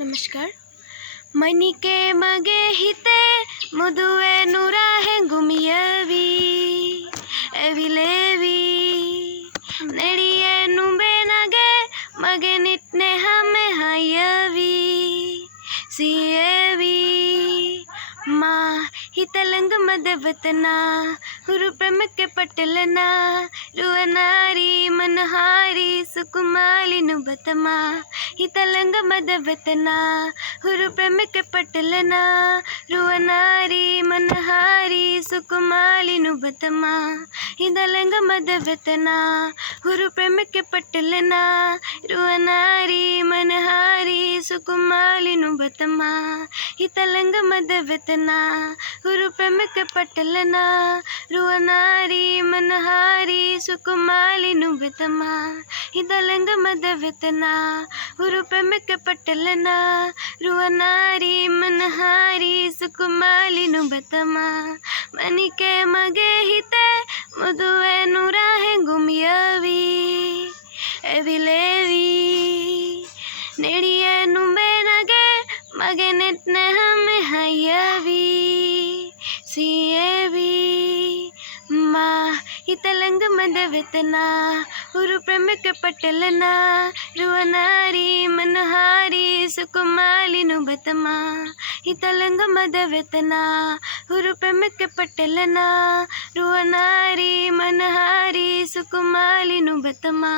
नमस्कार। मनी के मगे हिते मुदुए नुरा है गुमियवी एविलेवी नेड़िए नुबे नगे मगे निटने हमें हायवी सीएवी माँ हितलंग मदवतना हुरु प्रेम के पटलना रुअनारी मनहारी सुकुमाली नुबतमा हितलंग मदवतना हुरु प्रेम के पटलना रुअनारी मनहारी सुकुमाली नुबतमा हितलंग मदवतना हुरु प्रेम के पटलना रुअनारी मनहारी सुकुमाली नुबतमा हितलंग मदवतना हुरु प्रेम के पटलना रुअनारी मनहारी सुकुमाली नुबतमा हितलंग मदवतना हुरु प्रेम के पटलना रुअनारी मनहारी सुकुमाली नुबतमा मनी के मगे हिते मुदुए नुरा है गुमियवी एविलेवी नेड़िए नुबे नगे मगे नेटने हमें हायवी सीएवी माँ हितलंग मदवतना हुरु प्रेम के पटलना रुअनारी मनहारी सुकुमाली नुबतमा हितलंग मदवतना हुरु प्रेम के पटलना रुअनारी मनहारी सुकुमाली नुबतमा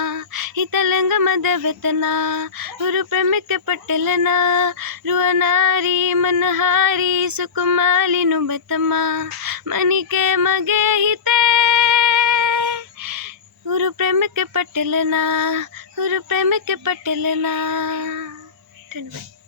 हितलंग मदवतना हुरु प्रेम के पटलना रुअनारी मनहारी सुकुमाली नुबतमा मनी के मगे हिते हुरु प्रेम के पटलना हुरु प्रेम के पटलना। धन्यवाद।